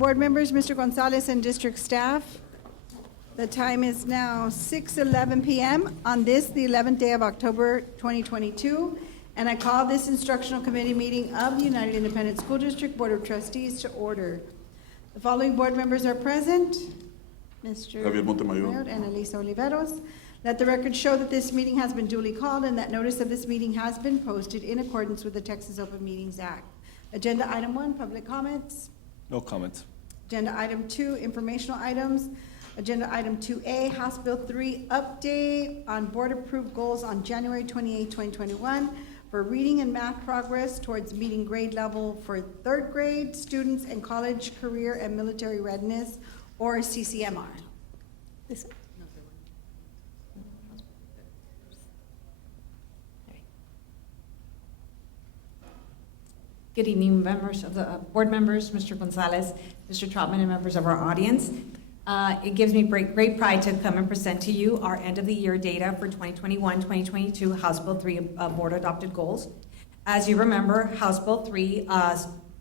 board members, Mr. Gonzalez, and district staff. The time is now 6:11 p.m. on this, the 11th day of October 2022, and I call this instructional committee meeting of the United Independent School District Board of Trustees to order. The following board members are present. Mr. Javier Montemayor and Elisa Oliveros. Let the record show that this meeting has been duly called and that notice of this meeting has been posted in accordance with the Texas Open Meetings Act. Agenda item 1, public comments. No comments. Agenda item 2, informational items. Agenda item 2A, House Bill 3 update on board-approved goals on January 28, 2021 for reading and math progress towards meeting grade level for third grade students and college, career, and military readiness, or CCMR. This one? Good evening, members of the board members, Mr. Gonzalez, Mr. Troutman, and members of our audience. It gives me great pride to come and present to you our end of the year data for 2021-2022 House Bill 3 board adopted goals. As you remember, House Bill 3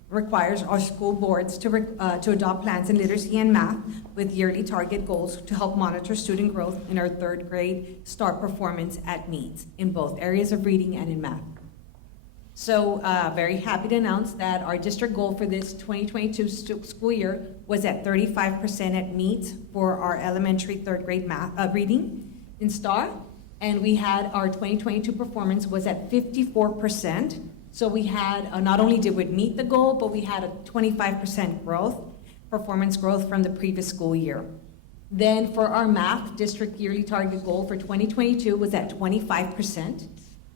requires our school boards to adopt plans in literacy and math with yearly target goals to help monitor student growth in our third grade STAR performance at needs in both areas of reading and in math. So very happy to announce that our district goal for this 2022 school year was at 35% at meet for our elementary third grade math reading in STAR, and we had our 2022 performance was at 54%. So we had not only did we meet the goal, but we had a 25% performance growth from the previous school year. Then for our math district yearly target goal for 2022 was at 25%.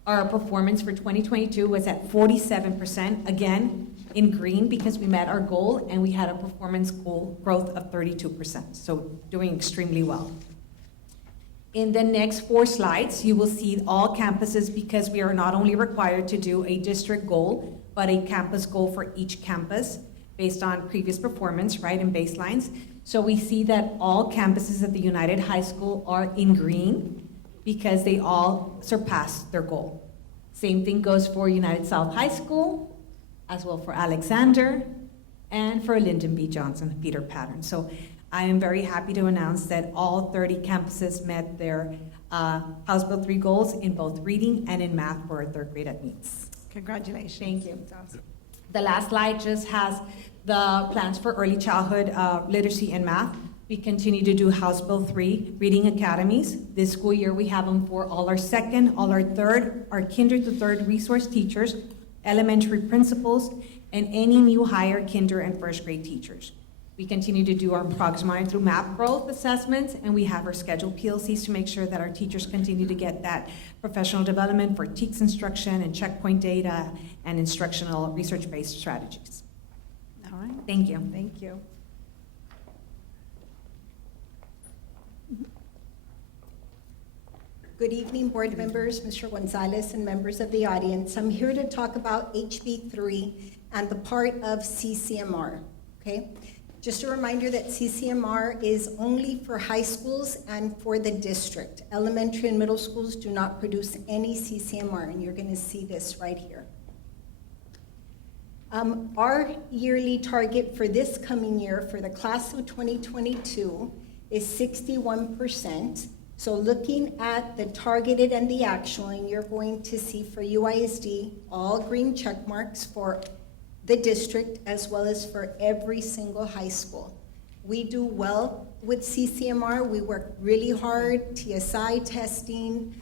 Our performance for 2022 was at 47%, again in green because we met our goal and we had a performance goal growth of 32%, so doing extremely well. In the next 4 slides, you will see all campuses because we are not only required to do a district goal, but a campus goal for each campus based on previous performance, right, and baselines. So we see that all campuses at the United High School are in green because they all surpassed their goal. Same thing goes for United South High School, as well for Alexander, and for Lyndon B. Johnson, Peter Pattern. So I am very happy to announce that all 30 campuses met their House Bill 3 goals in both reading and in math for third grade at meets. Congratulations. Thank you. That's awesome. The last slide just has the plans for early childhood literacy and math. We continue to do House Bill 3 reading academies. This school year we have them for all our second, all our third, our kinder to third resource teachers, elementary principals, and any new hire kinder and first grade teachers. We continue to do our progress monitoring through map growth assessments, and we have our scheduled PLCs to make sure that our teachers continue to get that professional development for TEKS instruction and checkpoint data and instructional research-based strategies. All right. Thank you. Thank you. Good evening, board members, Mr. Gonzalez, and members of the audience. I'm here to talk about HB3 and the part of CCMR, okay? Just a reminder that CCMR is only for high schools and for the district. Elementary and middle schools do not produce any CCMR, and you're gonna see this right here. Our yearly target for this coming year for the class of 2022 is 61%. So looking at the targeted and the actual, and you're going to see for UISD, all green check marks for the district as well as for every single high school. We do well with CCMR. We work really hard, TSI testing.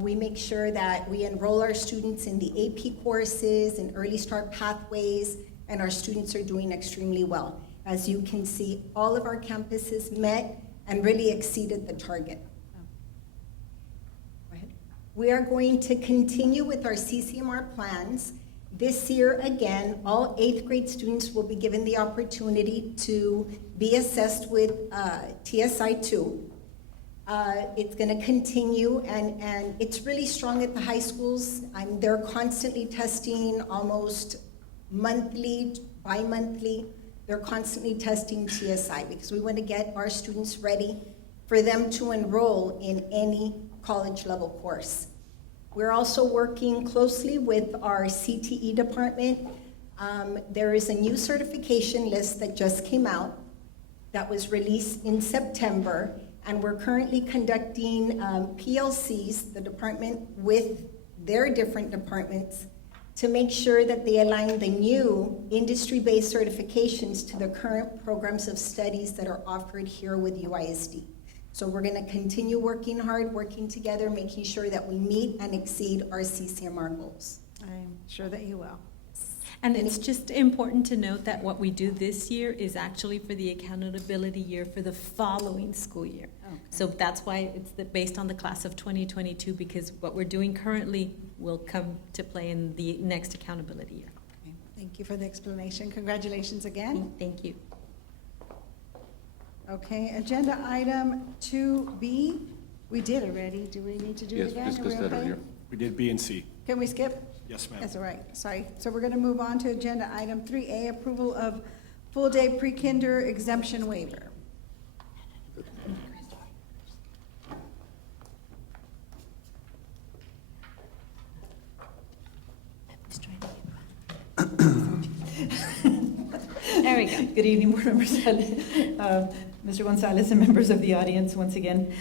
We make sure that we enroll our students in the AP courses and early start pathways, and our students are doing extremely well. As you can see, all of our campuses met and really exceeded the target. We are going to continue with our CCMR plans. This year, again, all 8th grade students will be given the opportunity to be assessed with TSI-2. It's gonna continue, and it's really strong at the high schools. They're constantly testing almost monthly, bi-monthly. They're constantly testing TSI because we want to get our students ready for them to enroll in any college level course. We're also working closely with our CTE department. There is a new certification list that just came out that was released in September, and we're currently conducting PLCs, the department with their different departments, to make sure that they align the new industry-based certifications to the current programs of studies that are offered here with UISD. So we're gonna continue working hard, working together, making sure that we meet and exceed our CCMR goals. I'm sure that you will. And it's just important to note that what we do this year is actually for the accountability year for the following school year. Okay. So that's why it's based on the class of 2022, because what we're doing currently will come to play in the next accountability year. Okay, thank you for the explanation. Congratulations again. Thank you. Okay, agenda item 2B, we did already. Do we need to do it Yes, again? we discussed Are we that okay? earlier. We did B and C. Can we skip? Yes, ma'am. That's all right, sorry. So we're gonna move on to agenda item 3A, approval of full-day pre-kinder exemption waiver. There we go. Good evening, board members, Mr. Gonzalez and members of the audience. Once again,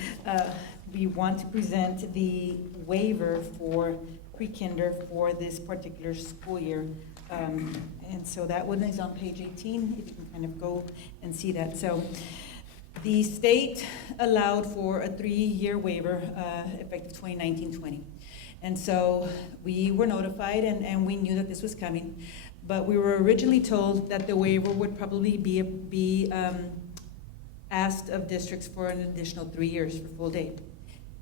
we want to present the waiver for pre-kinder for this particular school year. And so that one is on page 18, if you can kind of go and see that. So the state allowed for a 3-year waiver effective 2019-20. And so we were notified and we knew that this was coming. But we were originally told that the waiver would probably be asked of districts for an additional 3 years for full day.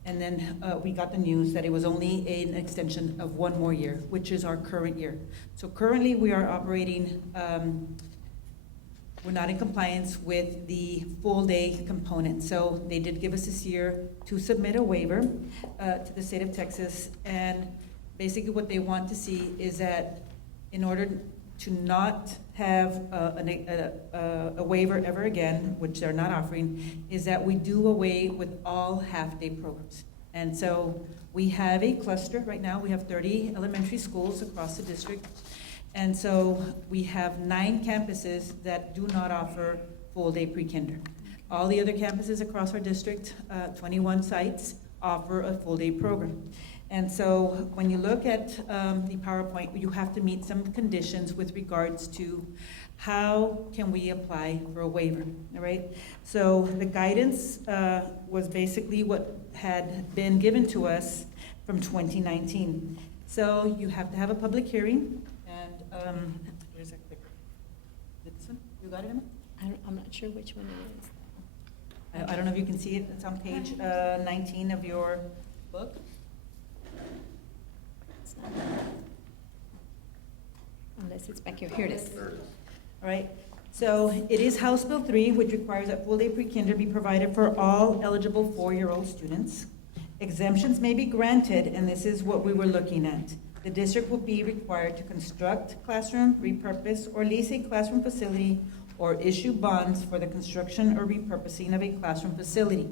And then we got the news that it was only an extension of 1 more year, which is our current year. So currently we are operating, we're not in compliance with the full day component. So they did give us this year to submit a waiver to the state of Texas. And basically what they want to see is that in order to not have a waiver ever again, which they're not offering, is that we do away with all half-day programs. And so we have a cluster right now. We have 30 elementary schools across the district. And so we have 9 campuses that do not offer full-day pre-kinder. All the other campuses across our district, 21 sites, offer a full-day program. And so when you look at the PowerPoint, you have to meet some conditions with regards to how can we apply for a waiver, all right? So the guidance was basically what had been given to us from 2019. So you have to have a public hearing, and where's that clicker? This one? You got it, Emma? I'm not sure which one it is. I don't know if you can see it. It's on page 19 of your book. It's not unless it's back here. Here it is. All right, so it is House Bill 3, which requires that full-day pre-kinder be provided for all eligible 4-year-old students. Exemptions may be granted, and this is what we were looking at. The district will be required to construct classroom, repurpose, or lease a classroom facility, or issue bonds for the construction or repurposing of a classroom facility.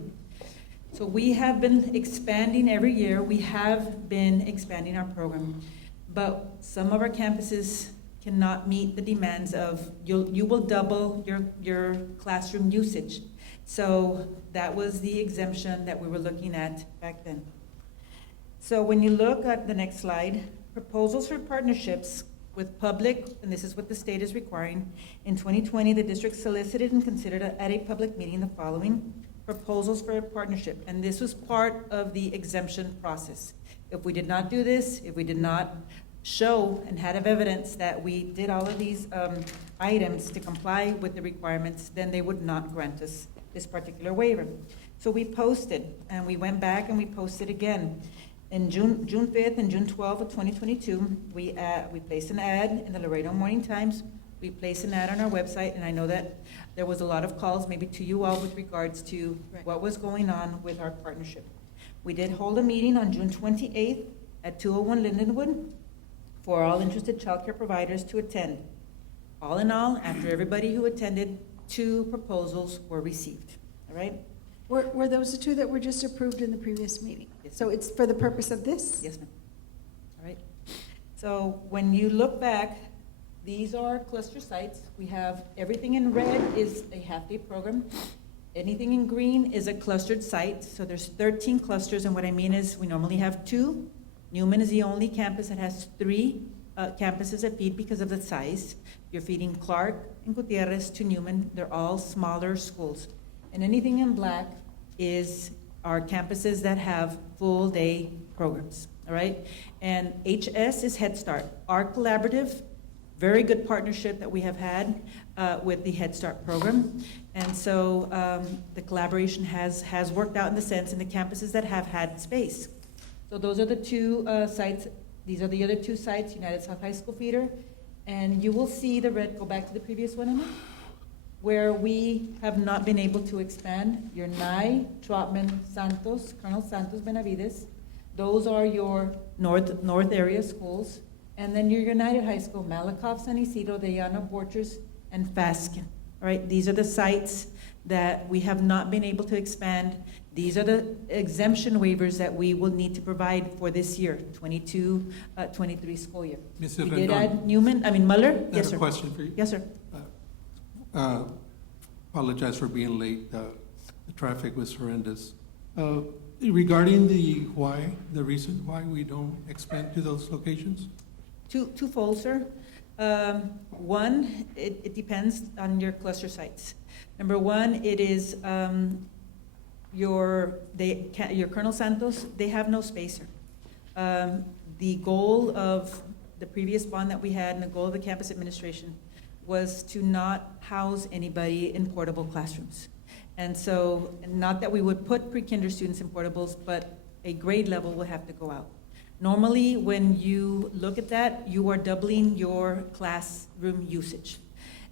So we have been expanding every year. We have been expanding our program, but some of our campuses cannot meet the demands of, you will double your classroom usage. So that was the exemption that we were looking at back then. So when you look at the next slide, proposals for partnerships with public, and this is what the state is requiring. In 2020, the district solicited and considered at a public meeting the following proposals for a partnership, and this was part of the exemption process. If we did not do this, if we did not show and had evidence that we did all of these items to comply with the requirements, then they would not grant us this particular waiver. So we posted, and we went back and we posted again. In June 5th and June 12th of 2022, we placed an ad in the Laredo Morning Times. We placed an ad on our website, and I know that there was a lot of calls, maybe to you all, with regards to what was going on with our partnership. We did hold a meeting on June 28th at 201 Lindenwood for all interested childcare providers to attend. All in all, after everybody who attended, 2 proposals were received, all right? Were those the 2 that were just approved in the previous meeting? Yes, So it's for the purpose of this? Yes, ma'am. All right. So when you look back, These are cluster sites. We have, everything in red is a half-day program. Anything in green is a clustered site, so there's 13 clusters, and what I mean is we normally have 2. Newman is the only campus that has 3 campuses that feed because of the size. You're feeding Clark and Gutierrez to Newman. They're all smaller schools. And anything in black is our campuses that have full-day programs, all right? And HS is Head Start. Our collaborative, very good partnership that we have had with the Head Start program. And so the collaboration has worked out in the sense in the campuses that have had space. So those are the 2 sites. These are the other 2 sites, United South High School feeder. And you will see the red, go back to the previous one, Emma, where we have not been able to expand. Your Nye, Trotman, Santos, Colonel Santos, Benavides. Those are your north area schools. And then your United High School, Malakoff, San Isidro, Dayana, Borchers, and Fasken. All right, these are the sites that we have not been able to expand. These are the exemption waivers that we will need to provide for this year, 22-23 school year. Mrs. We did Rendon, add Muller? I Yes, have sir. a question for you. Yes, sir. Apologize for being late. The traffic was horrendous. Regarding the reason why we don't expand to those locations? Twofold, sir. One, it depends on your cluster sites. Number one, it is your Colonel Santos, they have no spacer. The goal of the previous bond that we had and the goal of the campus administration was to not house anybody in portable classrooms. And so, not that we would put pre-kinder students in portables, but a grade level will have to go out. Normally, when you look at that, you are doubling your classroom usage.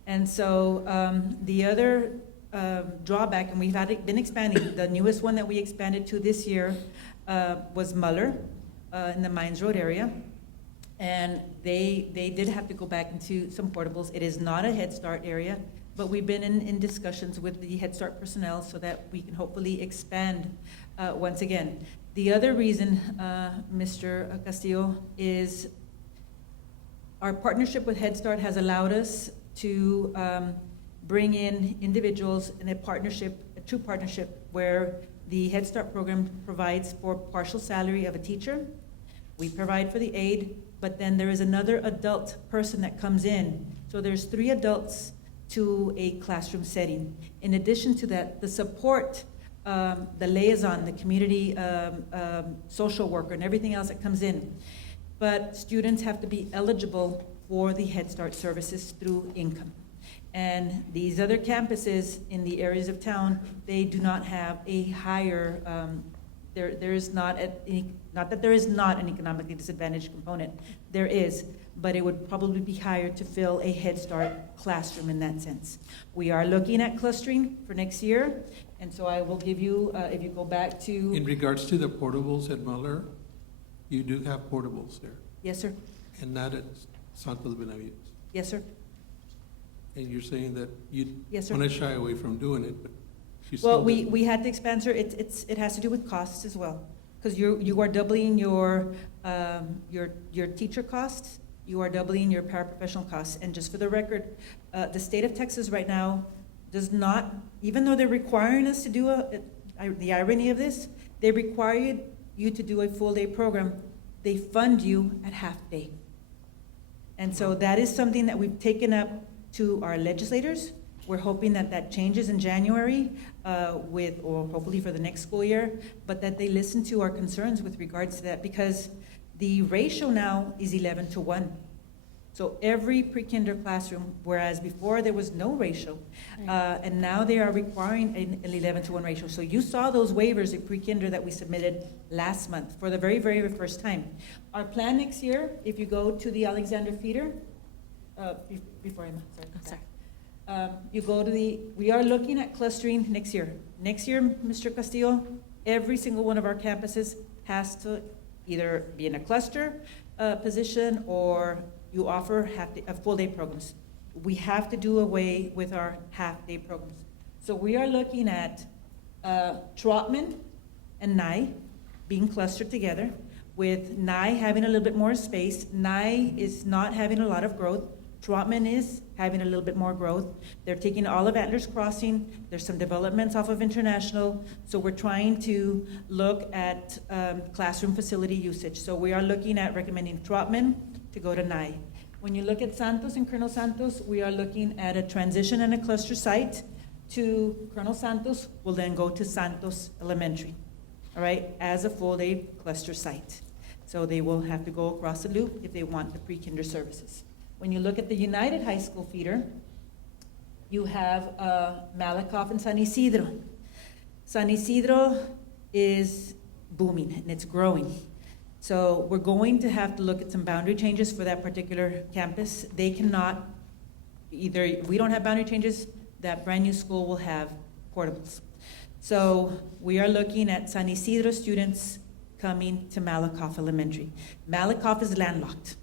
And so the other drawback, and we've been expanding, the newest one that we expanded to this year was Muller in the Mines Road area. And they did have to go back into some portables. It is not a Head Start area, but we've been in discussions with the Head Start personnel so that we can hopefully expand once again. The other reason, Mr. Castillo, is our partnership with Head Start has allowed us to bring in individuals in a true partnership, where the Head Start program provides for partial salary of a teacher. We provide for the aide, but then there is another adult person that comes in. So there's 3 adults to a classroom setting. In addition to that, the support, the liaison, the community social worker, and everything else that comes in. But students have to be eligible for the Head Start services through income. And these other campuses in the areas of town, they do not have a higher, there is not that there is not an economically disadvantaged component. There is, but it would probably be higher to fill a Head Start classroom in that sense. We are looking at clustering for next year, and so I will give you, if you go back to... In regards to the portables at Muller, you do have portables there, Yes, sir. and not at Santos Benavides. Yes, sir. And you're saying that you Yes, sir. want to shy away from doing it, but you Well, still... we had to expand, sir. It has to do with costs as well, because you are doubling your teacher costs, you are doubling your paraprofessional costs. And just for the record, the state of Texas right now does not, even though they're requiring us to do the irony of this, they require you to do a full-day program. They fund you at half-day. And so that is something that we've taken up to our legislators. We're hoping that that changes in January or hopefully for the next school year, but that they listen to our concerns with regards to that, because the ratio now is 11-1. So every pre-kinder classroom, whereas before there was no ratio, and now they are requiring an 11-1 ratio. So you saw those waivers in pre-kinder that we submitted last month for the very, very first time. Our plan next year, if you go to the Alexander feeder, before Emma, sorry. You go to we are looking at clustering next year. Next year, Mr. Castillo, every single one of our campuses has to either be in a cluster position, or you offer full-day programs. We have to do away with our half-day programs. So we are looking at Trotman and Nye being clustered together, with Nye having a little bit more space. Nye is not having a lot of growth. Trotman is having a little bit more growth. They're taking all of Atlas Crossing. There's some developments off of International. So we're trying to look at classroom facility usage. So we are looking at recommending Trotman to go to NIE. When you look at Santos and Colonel Santos, we are looking at a transition and a cluster site to Colonel Santos, will then go to Santos Elementary, all right, as a full-day cluster site. So they will have to go across the loop if they want the pre-kinder services. When you look at the United High School feeder, you have Malakoff and San Isidro. San Isidro is booming and it's growing. So we're going to have to look at some boundary changes for that particular campus. They cannot, either we don't have boundary changes, that brand new school will have portables. So we are looking at San Isidro students coming to Malakoff Elementary. Malakoff is landlocked.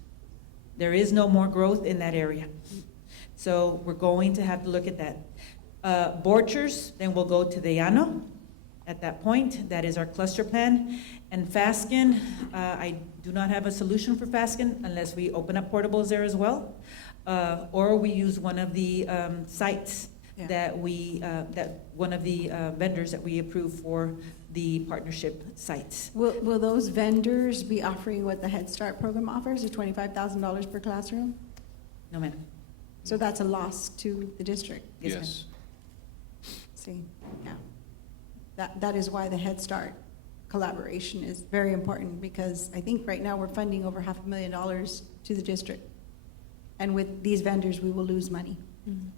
There is no more growth in that area. So we're going to have to look at that. Borchers, then we'll go to the Llano at that point. That is our cluster plan. And Fasken, I do not have a solution for Fasken unless we open up portables there as well. Or we use one of the sites that one of the vendors that we approve for the partnership sites. Will those vendors be offering what the Head Start program offers, the $25,000 per classroom? No, ma'am. So that's a loss to the district? Yes, ma'am. See, yeah. That is why the Head Start collaboration is very important, because I think right now we're funding over $500,000 to the district. And with these vendors, we will lose money. Mhm.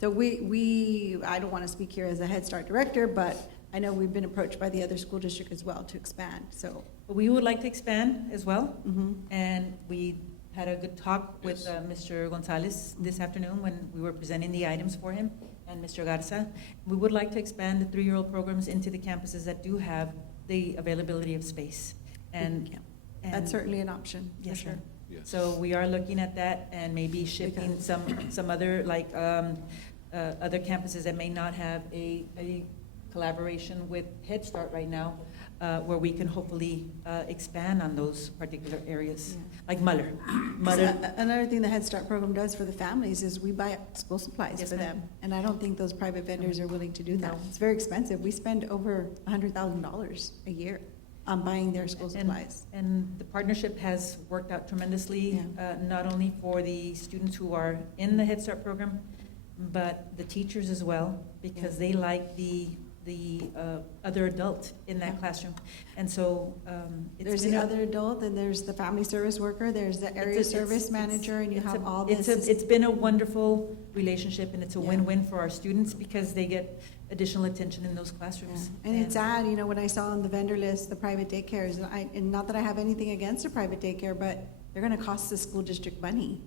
So I don't want to speak here as a Head Start director, but I know we've been approached by the other school district as well to expand, so. We would like to expand as well. Mhm. And we had a good talk with Mr. Gonzalez this afternoon when we were presenting the items for him, and Mr. Garza. We would like to expand the 3-year-old programs into the campuses that do have the availability of space. And That's certainly an option, for Yes, sure. ma'am. So we are looking at that and maybe shifting some other, like, other campuses that may not have a collaboration with Head Start right now, where we can hopefully expand on those particular areas, Yeah. like Muller. Another thing the Head Start program does for the families is we buy school supplies Yes, for ma'am. them. And I don't think those private vendors are willing to do that. No. It's very expensive. We spend over $100,000 a year on buying their school supplies. And the partnership has worked out tremendously, not only for the students who are in the Head Start program, but the teachers as well, because they like the other adult in that classroom. And so There's the other adult, and there's the family service worker, there's the area service manager, and you have all this. It's been a wonderful relationship, and it's a Yeah. win-win for our students because they get additional attention in those classrooms. And it's sad, when I saw on the vendor list, the private daycares, and not that I have anything against a private daycare, but they're gonna cost the school district money.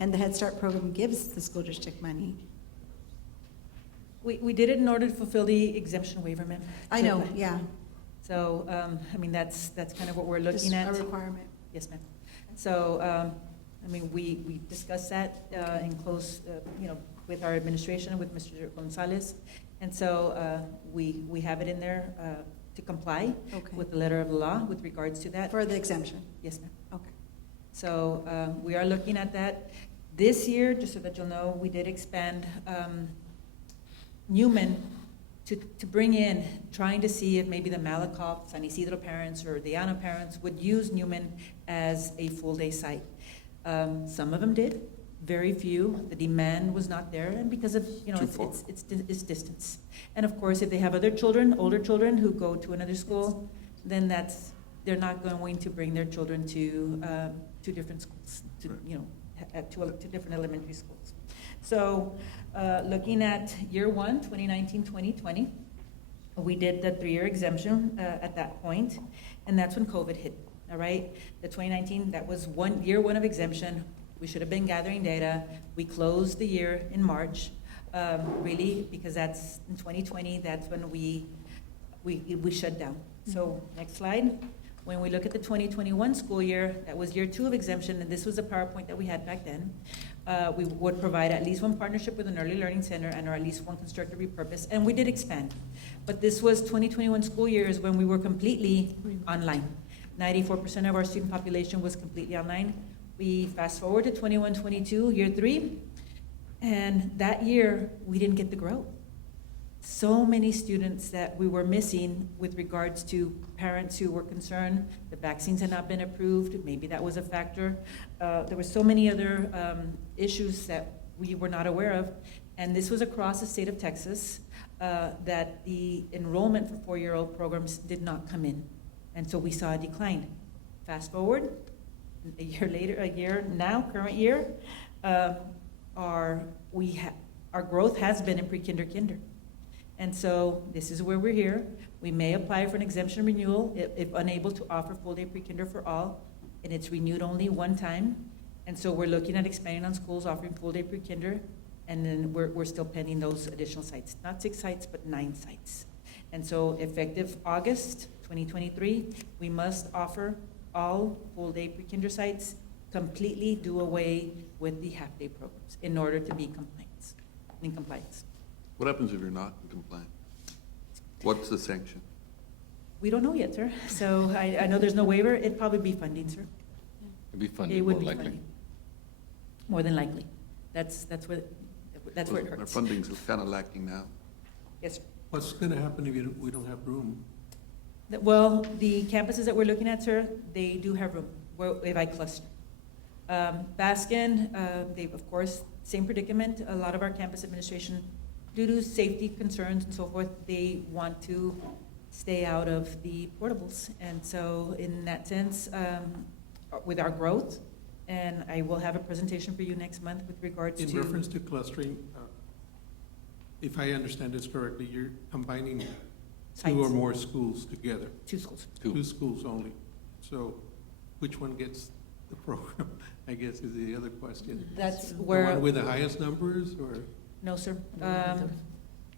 And the Head Start program gives the school district money. We did it in order to fulfill the exemption waiver, ma'am. I know, yeah, So, that's kind of what we're just looking at. a requirement. Yes, ma'am. So, we discussed that in close, with our administration, with Mr. Gonzalez. And so, we have it in there to comply Okay. with the letter of the law with regards to that. For the exemption, Yes, ma'am. okay. So, we are looking at that. This year, just so that you'll know, we did expand Newman to bring in, trying to see if maybe the Malakoff, San Isidro parents or the Llano parents would use Newman as a full-day site. Some of them did, very few. The demand was not there, and because of, it's distance. And of course, if they have other children, older children who go to another school, then they're not going to bring their children to different schools, to different elementary schools. So, looking at year 1, 2019-2020, we did the 3-year exemption at that point, and that's when COVID hit, all right? The 2019, that was year one of exemption. We should have been gathering data. We closed the year in March, really, because that's in 2020, that's when we shut down. So, next slide. When we look at the 2021 school year, that was year 2 of exemption, and this was a PowerPoint that we had back then. We would provide at least one partnership with an early learning center and or at least one constructor repurpose, and we did expand. But this was 2021 school year is when we were completely online. 94% of our student population was completely online. We fast forward to 21-22, year 3, and that year, we didn't get the growth. So many students that we were missing with regards to parents who were concerned, the vaccines had not been approved, maybe that was a factor. There were so many other issues that we were not aware of, and this was across the state of Texas, that the enrollment for four-year-old programs did not come in, and so we saw a decline. Fast forward, a year later, current year, our growth has been in pre-kinder. And so this is where we're here. We may apply for an exemption renewal if unable to offer full-day pre-kinder for all, and it's renewed only one time. And so we're looking at expanding on schools offering full-day pre-kinder, and then we're still pending those additional sites. Not 6 sites, but 9 sites. And so effective August 2023, we must offer all full-day pre-kinder sites, completely do away with the half-day programs in order to be in compliance. What happens if you're not in compliance? What's the sanction? We don't know yet, sir. So I know there's no waiver. It'd probably be funding, sir. It'd be It funded would more be likely. funding. More than likely. That's where it Our hurts. funding's kind of lacking now. Yes, sir. What's gonna happen if we don't have room? Well, the campuses that we're looking at, sir, they do have room, if I cluster. Baskin, they, of course, same predicament. A lot of our campus administration, due to safety concerns and so forth, they want to stay out of the portables. And so in that sense, with our growth, and I will have a presentation for you next month with regards to. In reference to clustering, if I understand this correctly, you're combining 2 or Sites. more schools together, 2 schools. 2 schools only. So which one gets the program, I guess, is the other question. That's The where. one with the highest numbers, or? No, sir.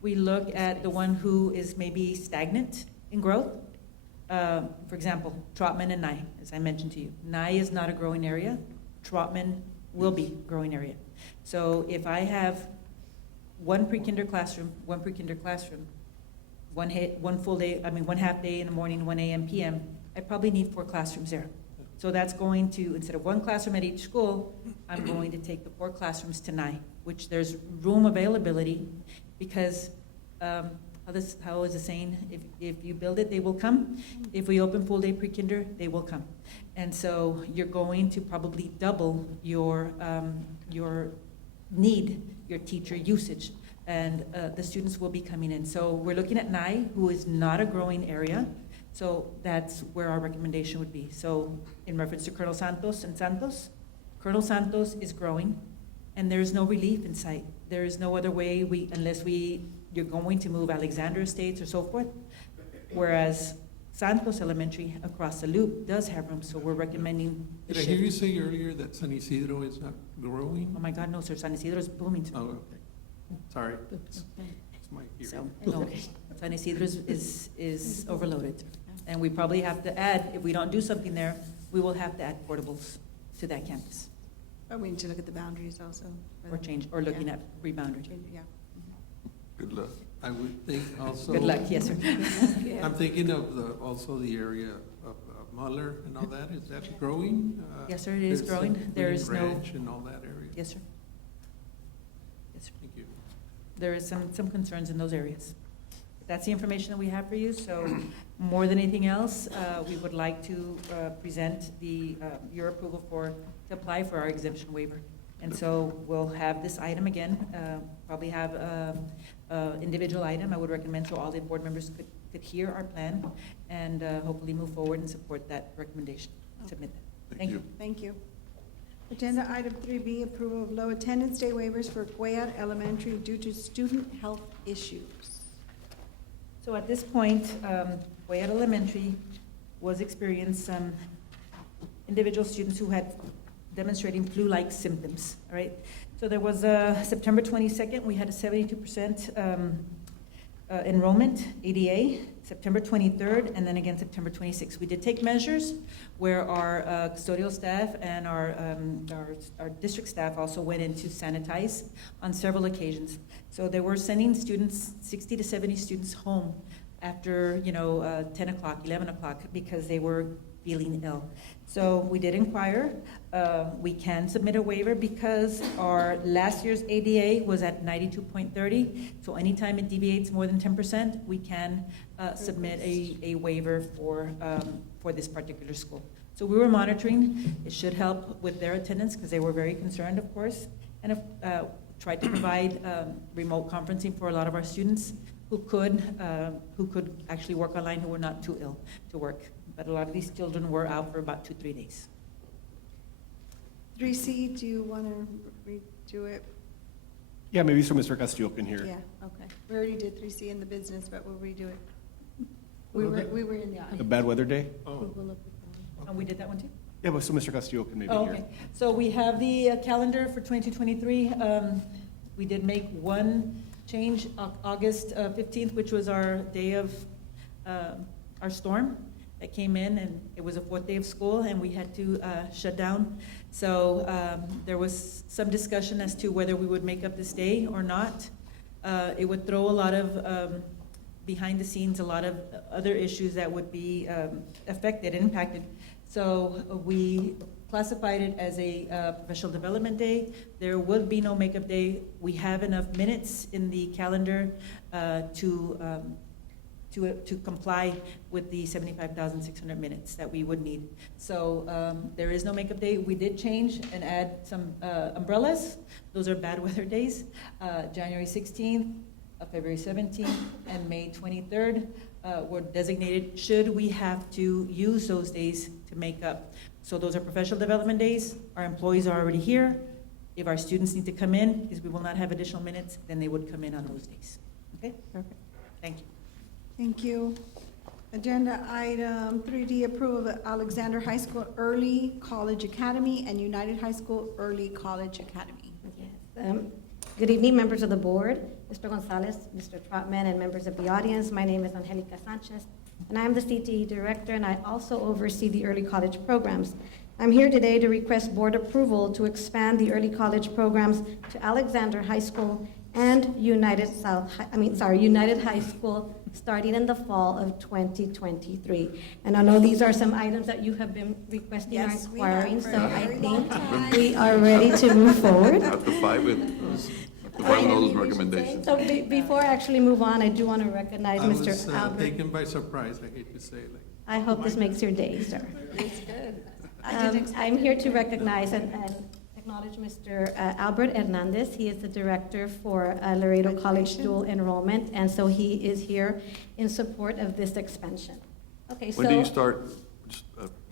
We look at the one who is maybe stagnant in growth. For example, Trotman and Nye, as I mentioned to you. Nye is not a growing area. Trotman will be growing area. So if I have one pre-kinder classroom, one half day in the morning, 1 a.m., p.m., I probably need 4 classrooms there. So that's going to, instead of 1 classroom at each school, I'm going to take the 4 classrooms to Nye, which there's room availability, because how is the saying? If you build it, they will come. If we open full day pre-kinder, they will come. And so you're going to probably double your need, your teacher usage, and the students will be coming in. So we're looking at Nye, who is not a growing area. So that's where our recommendation would be. So in reference to Colonel Santos and Santos, Colonel Santos is growing, and there's no relief in sight. There is no other way unless you're going to move Alexander Estates or so forth. Whereas Santos Elementary across the loop does have room, so we're recommending the Did I hear you shift. say earlier that San Isidro is not growing? Oh my God, no, sir, San Isidro is booming. Oh, okay. Sorry. It's my hearing. So, no, San Isidro is overloaded. And we probably have to add, if we don't do something there, we will have to add portables to that campus, But we need to look at the boundaries also. or looking at rebounding. Yeah. Good luck. I would think also. Good luck, yes, sir. I'm thinking of also the area of Muller and all that. Is that growing? Yes, sir, it is There's growing. some There Green is no, Branch and all that area. yes, sir. Yes, sir. Thank you. There is some concerns in those areas. That's the information that we have for you, so more than anything else, we would like to present your approval to apply for our exemption waiver. And so we'll have this item again, probably have individual item. I would recommend so all the board members could hear our plan and hopefully move forward and support that recommendation. Submit that. Thank you. Thank you. Agenda item 3B, approval of low attendance day waivers for Cuella Elementary due to student health issues. So at this point, Waiver Elementary was experiencing some individual students who had demonstrating flu-like symptoms, all right? So there was September 22nd, we had a 72% enrollment, ADA, September 23rd, and then again September 26th. We did take measures where our custodial staff and our district staff also went in to sanitize on several occasions. So they were sending students, 60 to 70 students home after 10 o'clock, 11 o'clock, because they were feeling ill. So we did inquire. We can submit a waiver because our last year's ADA was at 92.30. So anytime it deviates more than 10%, we can submit a waiver for this particular school. So we were monitoring. It should help with their attendance because they were very concerned, of course, and tried to provide remote conferencing for a lot of our students who could actually work online, who were not too ill to work. But a lot of these children were out for about 2-3 days. 3C, do you want to redo it? Yeah, maybe so Mr. Castillo can hear. Yeah, okay. We already did 3C in the business, but we'll redo it. We were in the The audience. bad weather day? Oh, And we did that one too? Yeah, but so Mr. Castillo can maybe Oh, hear. okay. So we have the calendar for 2023. We did make one change, August 15th, which was our day of our storm that came in, and it was a 4th day of school, and we had to shut down. So there was some discussion as to whether we would make up this day or not. It would throw a lot of behind the scenes, a lot of other issues that would be affected, impacted. So we classified it as a professional development day. There would be no makeup day. We have enough minutes in the calendar to comply with the 75,600 minutes that we would need. So there is no makeup day. We did change and add some umbrellas. Those are bad weather days. January 16th, February 17th, and May 23rd were designated should we have to use those days to make up. So those are professional development days. Our employees are already here. If our students need to come in, because we will not have additional minutes, then they would come in on those days. Okay? Perfect. Thank you. Thank you. Agenda item 3D, approval of Alexander High School Early College Academy and United High School Early College Academy. Yes. Good evening, members of the board, Mr. Gonzalez, Mr. Trotman, and members of the audience. My name is Angelica Sanchez, and I am the CTE director, and I also oversee the early college programs. I'm here today to request board approval to expand the early college programs to Alexander High School and United High School starting in the fall of 2023. And I know these are some items that you have been requesting or Yes, we have inquiring, for so a I very long think time. we are ready to move forward. Have to fight those recommendations. So before I actually move on, I do want to recognize I was Mr. Albert. taken by surprise, I hate to say it. I hope this makes your day, sir. It's good. I didn't expect I'm it. here to recognize and acknowledge Mr. Albert Hernandez. He is the director for Laredo College Education. Dual Enrollment, and so he is here in support of this expansion. Okay, so. When do you start,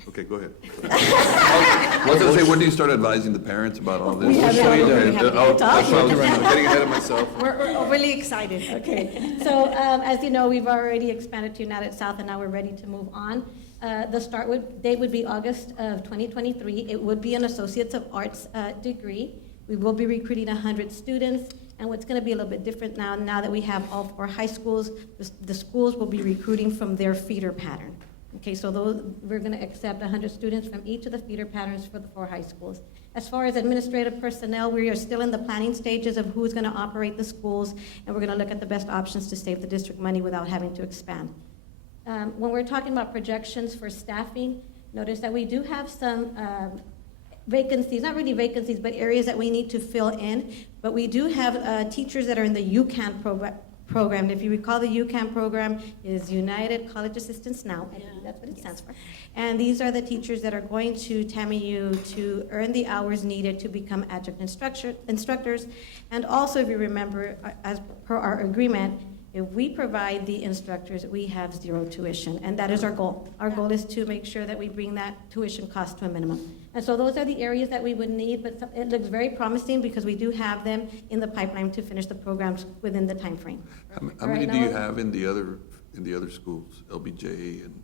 okay, go ahead. I was gonna say, when do you start advising the parents about all this? We have it already. Okay, We have it oh, talked. that's what I'm getting ahead of myself. We're overly excited. Okay, so as you know, we've already expanded to United South, and now we're ready to move on. The date would be August of 2023. It would be an Associates of Arts degree. We will be recruiting 100 students, and what's going to be a little bit different now that we have all 4 high schools, the schools will be recruiting from their feeder pattern. Okay, so we're going to accept 100 students from each of the feeder patterns for the 4 high schools. As far as administrative personnel, we are still in the planning stages of who's going to operate the schools, and we're going to look at the best options to save the district money without having to expand. When we're talking about projections for staffing, notice that we do have some vacancies, not really vacancies, but areas that we need to fill in. But we do have teachers that are in the UCAN program. If you recall, the UCAN program is United College Assistants Now. I think that's what it stands for. And these are the teachers that are going to TAMIU to earn the hours needed to become adjunct instructors. And also, if you remember, as per our agreement, if we provide the instructors, we have 0 tuition, and that is our goal. Our goal is to make sure that we bring that tuition cost to a minimum. And so those are the areas that we would need, but it looks very promising because we do have them in the pipeline to finish the programs within the time frame. How many do you have in the other schools, LBJ and,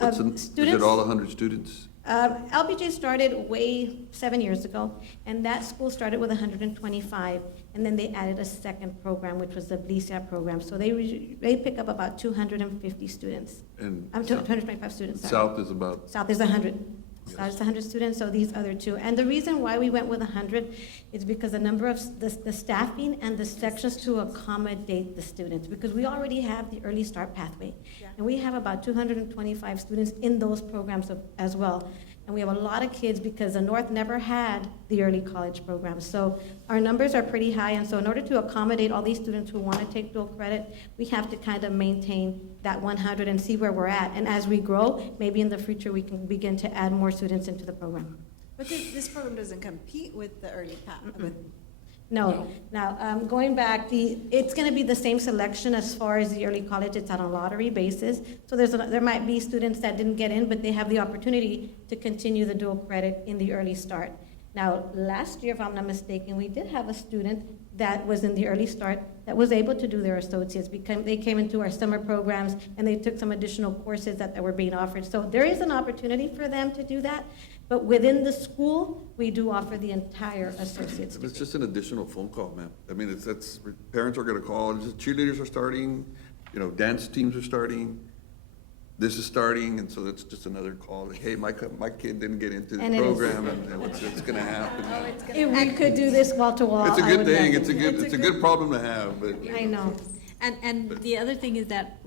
is Students? it all 100 students? LBJ started way 7 years ago, and that school started with 125, and then they added a second program, which was the BLISA program. So they pick up about 250 students. And 225 students. Sorry. South is about, South is 100. That's 100 students, so these other two. And the reason why we went with 100 is because the number of, the staffing and the sections to accommodate the students, because we already have the early start pathway. And we have about 225 students in those programs as well. And we have a lot of kids because the North never had the early college program. So our numbers are pretty high, and so in order to accommodate all these students who want to take dual credit, we have to kind of maintain that 100 and see where we're at. And as we grow, maybe in the future, we can begin to add more students into the program. But this program doesn't compete with the early path, with No. Now, going back, it's going to be the same selection as far as the early college. It's on a lottery basis. So there might be students that didn't get in, but they have the opportunity to continue the dual credit in the early start. Now, last year, if I'm not mistaken, we did have a student that was in the early start that was able to do their associates because they came into our summer programs and they took some additional courses that were being offered. So there is an opportunity for them to do that. But within the school, we do offer the entire associate's degree. It's just an additional phone call, man. I mean, parents are gonna call, cheerleaders are starting, dance teams are starting, this is starting, and so it's just another call. Like, hey, my kid didn't get into the And it is. program, and it's gonna happen. If we could do this wall to wall, It's a I good would thing, love it's it. a good problem to have, but. I know. And the other thing is that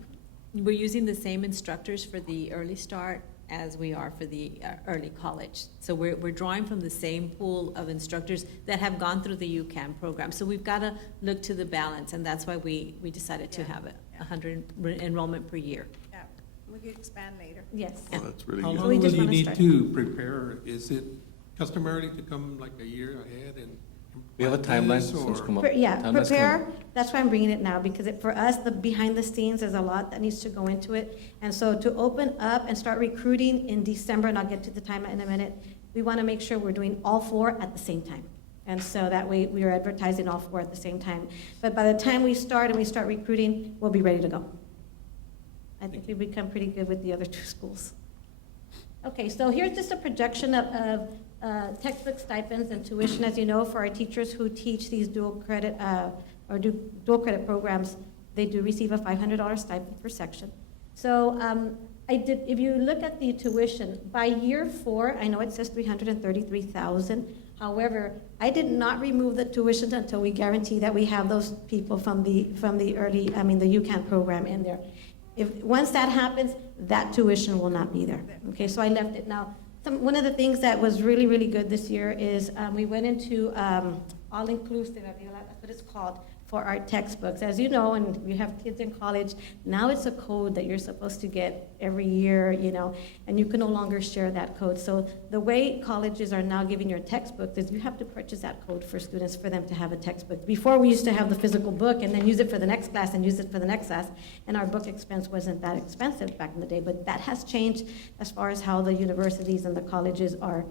we're using the same instructors for the early start as we are for the early college. So we're drawing from the same pool of instructors that have gone through the UCAM program. So we've got to look to the balance, and that's why we decided to have 100 enrollment per year. Yeah, we could expand later. Yes. Oh, that's really How good. long we will just you wanna need start. to prepare? Is it customarily to come like a year ahead and? We have a plan timeline, this, so it's or- come up. Yeah, Timelines prepare, come- that's why I'm bringing it now, because for us, the behind the scenes, there's a lot that needs to go into it. And so to open up and start recruiting in December, and I'll get to the time in a minute, we want to make sure we're doing all four at the same time. And so that way, we are advertising all four at the same time. But by the time we start and we start recruiting, we'll be ready to go. I think we've become pretty good with the other two schools. Okay, so here's just a projection of textbook stipends and tuition. As you know, for our teachers who teach these dual credit programs, they do receive a $500 stipend per section. So if you look at the tuition, by year 4, I know it says $333,000. However, I did not remove the tuition until we guarantee that we have those people from the UCAN program in there. Once that happens, that tuition will not be there. Okay, so I left it. Now, one of the things that was really, really good this year is we went into all-inclusive, that's what it's called, for our textbooks. As you know, and you have kids in college, now it's a code that you're supposed to get every year, and you can no longer share that code. So the way colleges are now giving your textbooks is you have to purchase that code for students for them to have a textbook. Before, we used to have the physical book and then use it for the next class and use it for the next class, and our book expense wasn't that expensive back in the day, but that has changed as far as how the universities and the colleges are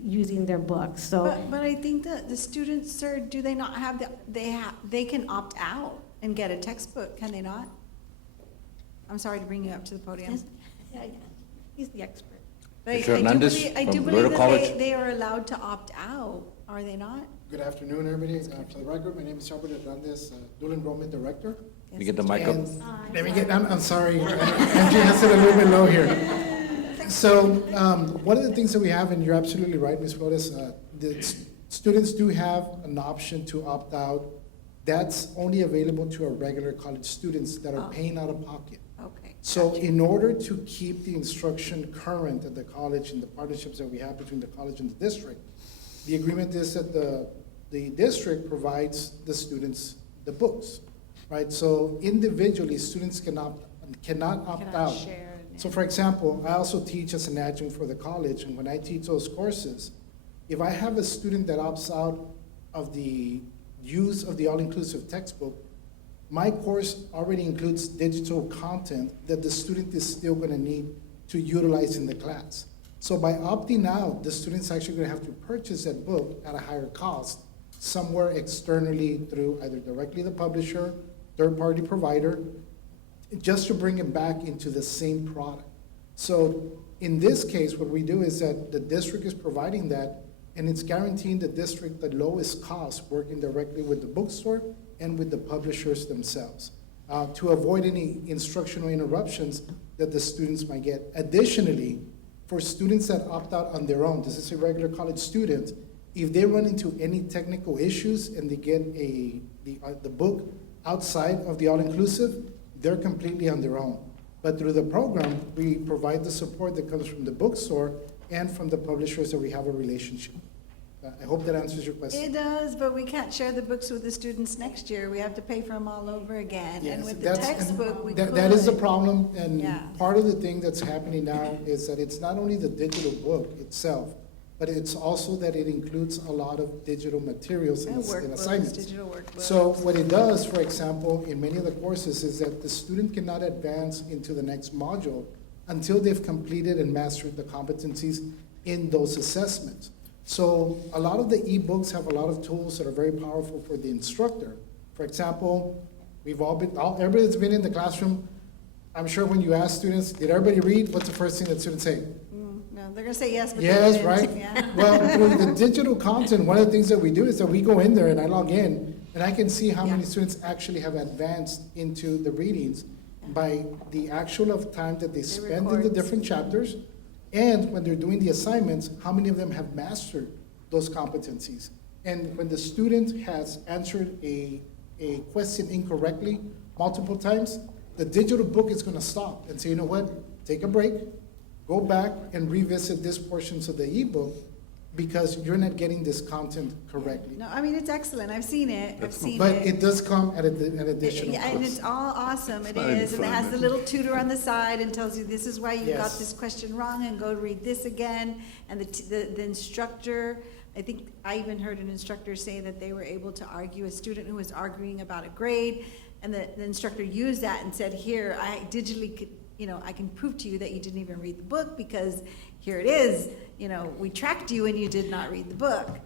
using their books. So But I think that the students, sir, do they not have they can opt out and get a textbook, can they not? I'm sorry to bring you up to the podium. Yes. Yeah, he's the expert. But Mr. Hernandez I do from believe Loyola that College. they are allowed to opt out, are they not? Good afternoon, everybody. For the record, my name is Albert Hernandez, Dual Enrollment Director. You get the mic up. And let me get, I'm sorry, Angie has it a little bit low here. So, one of the things that we have, and you're absolutely right, Ms. Flores, the students do have an option to opt out. That's only available to our regular college students that are paying out of pocket. Okay. So in order to keep the instruction current at the college and the partnerships that we have between the college and the district, the agreement is that the district provides the students the books, right? So individually, students cannot opt out. Share. So for example, I also teach as an adjunct for the college, and when I teach those courses, if I have a student that opts out of the use of the all-inclusive textbook, my course already includes digital content that the student is still going to need to utilize in the class. So by opting out, the student's actually going to have to purchase that book at a higher cost somewhere externally through either directly the publisher, third-party provider, just to bring it back into the same product. So in this case, what we do is that the district is providing that, and it's guaranteeing the district the lowest cost, working directly with the bookstore and with the publishers themselves, to avoid any instructional interruptions that the students might get. Additionally, for students that opt out on their own, this is a regular college student, if they run into any technical issues and they get the book outside of the all-inclusive, they're completely on their own. But through the program, we provide the support that comes from the bookstore and from the publishers that we have a relationship. I hope that answers your question. It does, but we can't share the books with the students next year. We have to pay for them all over again. Yes, And with the that's- textbook, we that- That is the could. problem, and Yeah. part of the thing that's happening now is that it's not only the digital book itself, but it's also that it includes a lot of digital materials and Workbooks, assignments. digital workbooks. So what it does, for example, in many of the courses, is that the student cannot advance into the next module until they've completed and mastered the competencies in those assessments. So a lot of the ebooks have a lot of tools that are very powerful for the instructor. For example, everybody that's been in the classroom, I'm sure when you ask students, did everybody read? What's the first thing that students say? No, they're gonna say yes, but they Yes, didn't. right? Yeah. Well, through the digital content, one of the things that we do is that we go in there and I log in, and I can see how many Yeah. students actually have advanced into the readings by the actual of time that they spend in the records. different chapters, and when they're doing the assignments, how many of them have mastered those competencies. And when the student has answered a question incorrectly multiple times, the digital book is gonna stop and say, you know what, take a break, go back and revisit this portions of the ebook because you're not getting this content correctly. No, I mean, it's excellent. I've seen it. I've seen But it. it does come at an additional Yeah, and cost. it's all awesome, it not even is, and it fun, has the man. little tutor on the side and tells you, this is why you got Yes. this question wrong, and go read this again. And the instructor, I think, I even heard an instructor say that they were able to argue, a student who was arguing about a grade, and the instructor used that and said, here, I digitally could, I can prove to you that you didn't even read the book, because here it is, we tracked you and you did not read the book.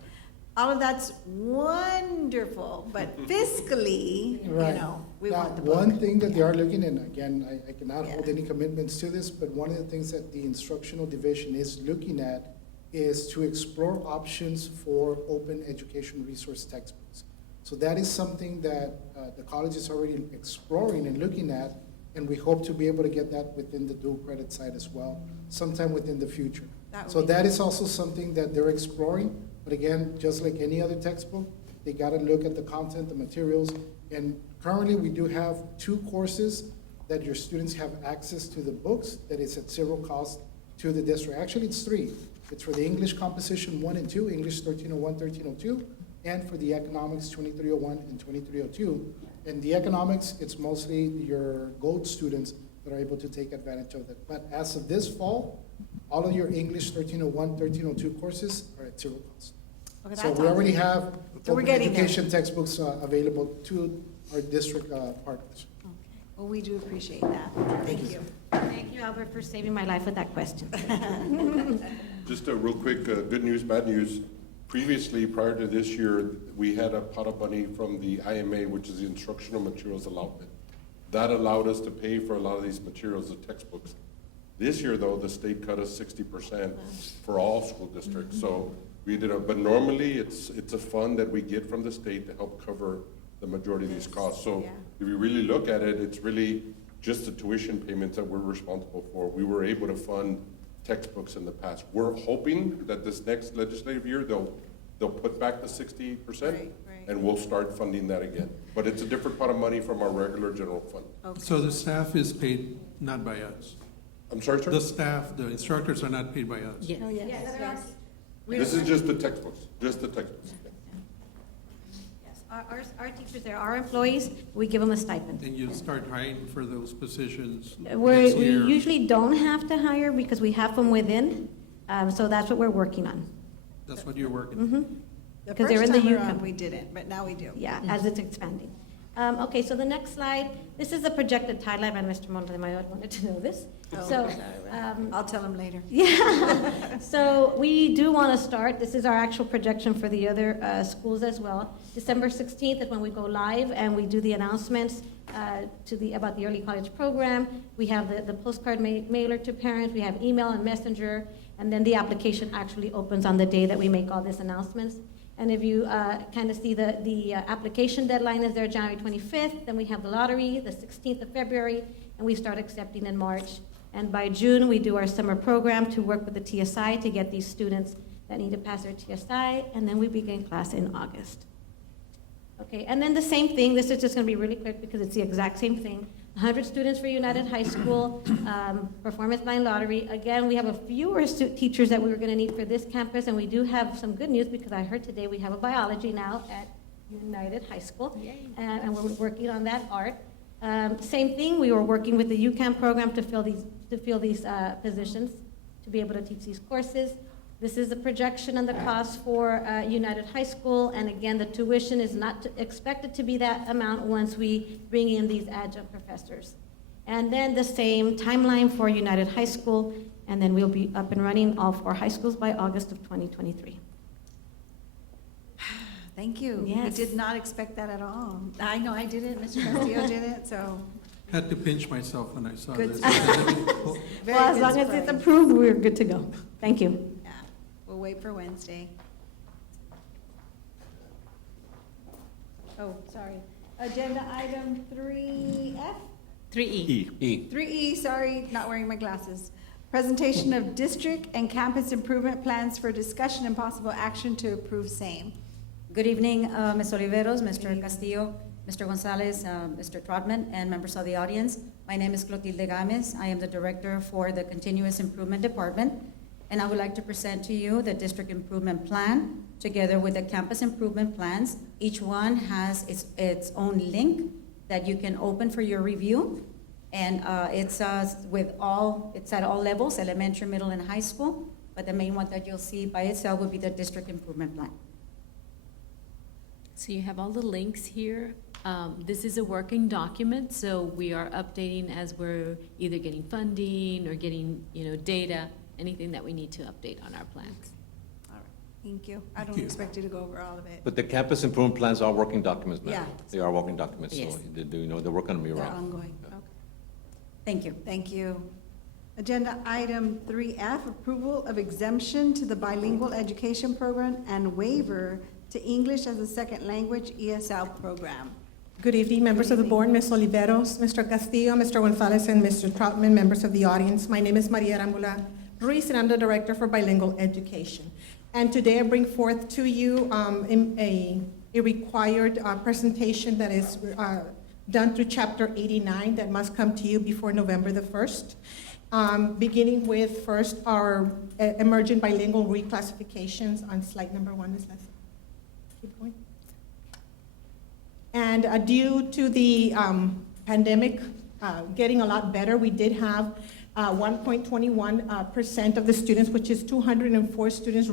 All of that's wonderful, but fiscally, Right. we Now, want the book. one thing that they are looking, and again, I cannot hold Yeah. any commitments to this, but one of the things that the instructional division is looking at is to explore options for open education resource textbooks. So that is something that the college is already exploring and looking at, and we hope to be able to get that within the dual credit side as well, sometime within the future. That would So be that is also something that they're exploring, but again, just like any other textbook, they gotta look at the content, the materials, and currently we do have 2 courses that your students have access to the books that is at 0 cost to the district. Actually, it's 3. It's for the English Composition 1 and 2, English 1301, 1302, and for the Economics 2301 and 2302. And the Economics, it's mostly your gold students that are able to take advantage of that. But as of this fall, all of your English 1301, 1302 courses are at 0 cost. Okay, So that's we already awesome. have So we're open getting there. education textbooks available to our district partners. Okay. Well, we do appreciate that. Thank you. Thank you, Albert, for saving my life with that question. Just a real quick, good news, bad news. Previously, prior to this year, we had a pot of money from the IMA, which is the Instructional Materials Allotment. That allowed us to pay for a lot of these materials, the textbooks. This year, though, the state cut us 60% for all school districts. So we did but normally, it's a fund that we get from the state to help cover the majority of these costs. So Yeah. if you really look at it, it's really just the tuition payments that we're responsible for. We were able to fund textbooks in the past. We're hoping that this next legislative year, they'll put back the 60%, Right, right. and we'll start funding that again. But it's a different pot of money from our regular general fund. Okay. So the staff is paid not by us? I'm sorry, The sir? staff, the instructors are not paid by us? Yes. Oh, yes, yes. This is just the textbooks, just the textbooks. Yes, our teachers, they're our employees, we give them a stipend. And you start hiring for those positions We next year? usually don't have to hire because we have from within, so that's what we're working on. That's what you're working? Mhm. The 'Cause they're first in the time UConn. around, we didn't, but now we do. Yeah, as it's expanding. Okay, so the next slide, this is the projected timeline, and Mr. Montemayor wanted to know this. Oh, So, sorry. I'll tell him later. yeah, so we do want to start, this is our actual projection for the other schools as well. December 16th is when we go live and we do the announcements about the early college program. We have the postcard mailer to parents, we have email and messenger, and then the application actually opens on the day that we make all these announcements. And if you kind of see the application deadline is there January 25th, then we have the lottery, the 16th of February, and we start accepting in March. And by June, we do our summer program to work with the TSI to get these students that need to pass their TSI, and then we begin class in August. Okay, and then the same thing, this is just gonna be really quick because it's the exact same thing. 100 students for United High School, performance blind lottery. Again, we have a fewer teachers that we were gonna need for this campus, and we do have some good news because I heard today we have a biology now at United High School. And we're working on that art. Same thing, we were working with the UCAM program to fill these positions, to be able to teach these courses. This is the projection and the cost for United High School, and again, the tuition is not expected to be that amount once we bring in these adjunct professors. And then the same timeline for United High School, and then we'll be up and running all 4 high schools by August of 2023. Thank you. Yes. We did not expect that at all. I know I didn't, Mr. Castillo didn't, so. Had to pinch myself when I saw Good this. Very Well, as good long as it's surprise. approved, we're good to go. Thank you. Yeah, we'll wait for Wednesday. Oh, sorry. Agenda item 3F? 3E. 3E, sorry, not wearing my glasses. Presentation of district and campus improvement plans for discussion and possible action to approve same. Good evening, Ms. Oliveros, Mr. Castillo, Mr. Gonzalez, Mr. Trotman, and members of the audience. My name is Clotilde Games. I am the director for the Continuous Improvement Department, and I would like to present to you the district improvement plan together with the campus improvement plans. Each one has its own link that you can open for your review, and it's at all levels, elementary, middle, and high school, but the main one that you'll see by itself would be the district improvement plan. So you have all the links here. This is a working document, so we are updating as we're either getting funding or getting, data, anything that we need to update on our plans. All right, thank you. I don't you. expect you to go over all of it. But the campus improvement plans are working documents, ma'am. Yeah. They are working documents, so Yes. they're working on me They're around. ongoing. Yeah. Okay. Thank you. Thank you. Agenda item 3F, approval of exemption to the bilingual education program and waiver to English as a second language ESL program. Good evening, members of the board, Ms. Oliveros, Mr. Castillo, Mr. Gonzalez, and Mr. Troutman, members of the audience. My name is Maria Arambula Ruiz, and I'm the Director for Bilingual Education. And today I bring forth to you a required presentation that is done through Chapter 89 that must come to you before November the 1st. Beginning with first our emerging bilingual reclassifications on slide number 1, Ms. Leslie. Keep going. And due to the pandemic getting a lot better, we did have 1.21% of the students, which is 204 students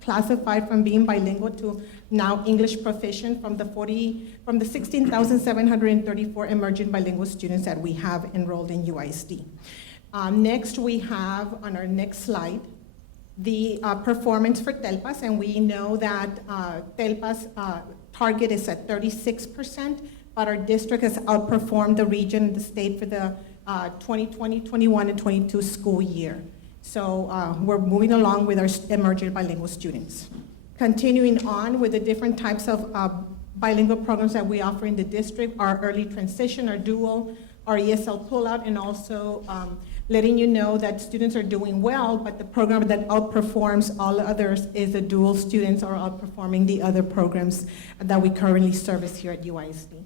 classified from being bilingual to now English proficient from the 16,734 emerging bilingual students that we have enrolled in UISD. Next, we have on our next slide the performance for Telfas, and we know that Telfas target is at 36%, but our district has outperformed the region and the state for the 2020, 21, and 22 school year. So we're moving along with our emerging bilingual students. Continuing on with the different types of bilingual programs that we offer in the district, our early transition, our dual, our ESL pullout, and also letting you know that students are doing well, but the program that outperforms all others is the dual students are outperforming the other programs that we currently service here at UISD.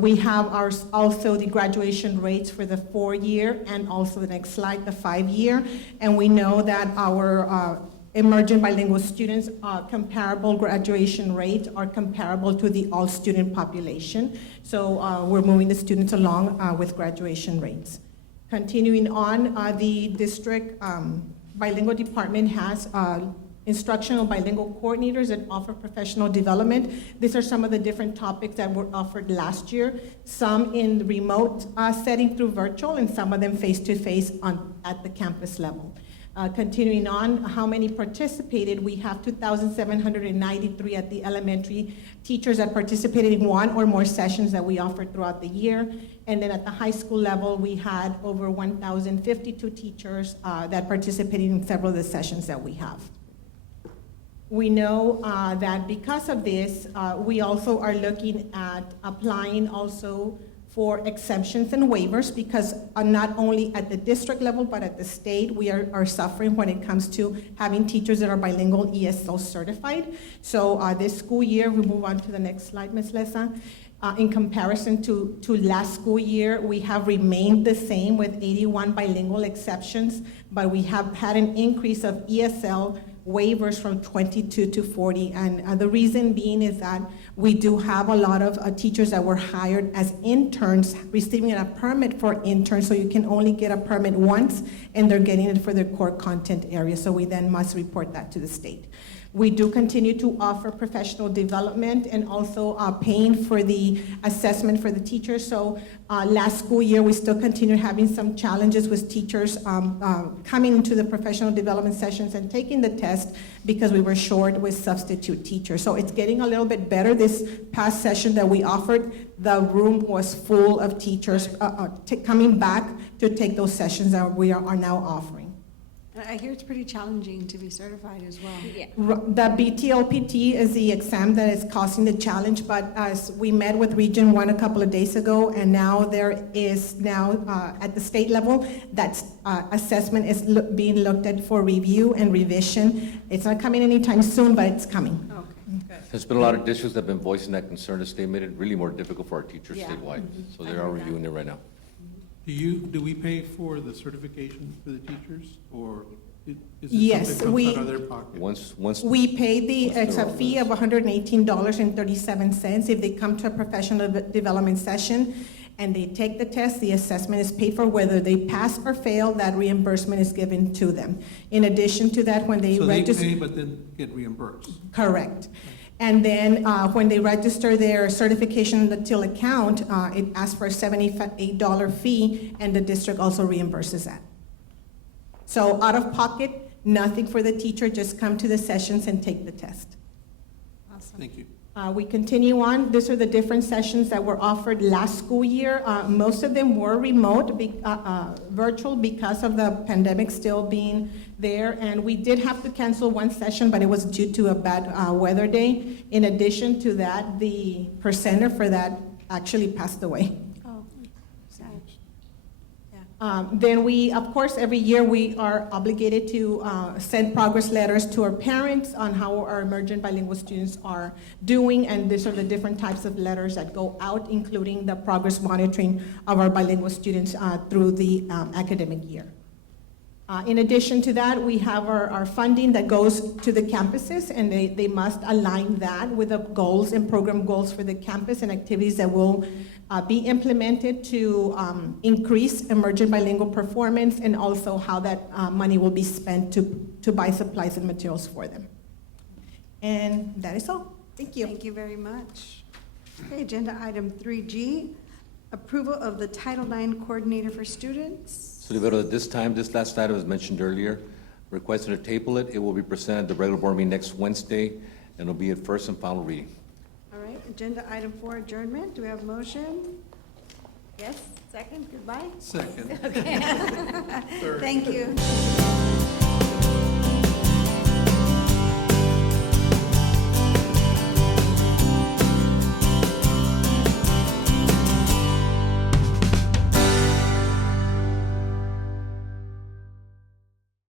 We have also the graduation rates for the 4-year and also the next slide, the 5-year. And we know that our emerging bilingual students' comparable graduation rates are comparable to the all-student population. So we're moving the students along with graduation rates. Continuing on, the district bilingual department has instructional bilingual coordinators that offer professional development. These are some of the different topics that were offered last year, some in remote setting through virtual and some of them face-to-face at the campus level. Continuing on, how many participated? We have 2,793 at the elementary teachers that participated in one or more sessions that we offered throughout the year. And then at the high school level, we had over 1,052 teachers that participated in several of the sessions that we have. We know that because of this, we also are looking at applying also for exemptions and waivers because not only at the district level, but at the state, we are suffering when it comes to having teachers that are bilingual ESL certified. So this school year, we move on to the next slide, Ms. Leza. In comparison to last school year, we have remained the same with 81 bilingual exceptions, but we have had an increase of ESL waivers from 22 to 40. And the reason being is that we do have a lot of teachers that were hired as interns, receiving a permit for interns, so you can only get a permit once, and they're getting it for their core content area, so we then must report that to the state. We do continue to offer professional development and also paying for the assessment for the teachers. So last school year, we still continue having some challenges with teachers coming into the professional development sessions and taking the test because we were short with substitute teachers. So it's getting a little bit better. This past session that we offered, the room was full of teachers coming back to take those sessions that we are now offering. I hear it's pretty challenging to be certified as well. Yeah. The BTLPT is the exam that is causing the challenge, but as we met with Region 1 a couple of days ago, and now there is at the state level, that assessment is being looked at for review and revision. It's not coming anytime soon, but it's coming. Okay, good. There's been a lot of districts that have been voicing that concern. The state made it really more difficult for our teachers Yeah. statewide, so they I are heard that. reviewing it right now. Do we pay for the certification for the teachers, or is it Yes, something that comes out of their pocket? Once We pay it's a they're fee of $118.37 if they come to a professional development session and they take the test, the assessment is paid for. Whether they pass or fail, that reimbursement is given to them. In addition to that, when they So they register. pay, but then get reimbursed? Correct. And then when they register their certification in the TIL account, it asks for a $78 fee, and the district also reimburses that. So out of pocket, nothing for the teacher, just come to the sessions and take the test. Awesome. Thank you. We continue on. These are the different sessions that were offered last school year. Most of them were remote, virtual, because of the pandemic still being there. And we did have to cancel one session, but it was due to a bad weather day. In addition to that, the presenter for that actually passed away. Oh, sad. Then we, of course, every year we are obligated to send progress letters to our parents on how our emergent bilingual students are doing, and these are the different types of letters that go out, including the progress monitoring of our bilingual students through the academic year. In addition to that, we have our funding that goes to the campuses, and they must align that with the goals and program goals for the campus and activities that will be implemented to increase emergent bilingual performance, and also how that money will be spent to buy supplies and materials for them. And that is all. Thank you. Thank you very much. Okay, agenda item 3G, approval of the Title IX Coordinator for Students. So Rivera, this last item was mentioned earlier, requested to table it. It will be presented at the regular board meeting next Wednesday, and it'll be at first and final reading. All right, agenda item 4, adjournment. Do we have a motion? Yes, second, goodbye. Second. Okay. Third. Thank you.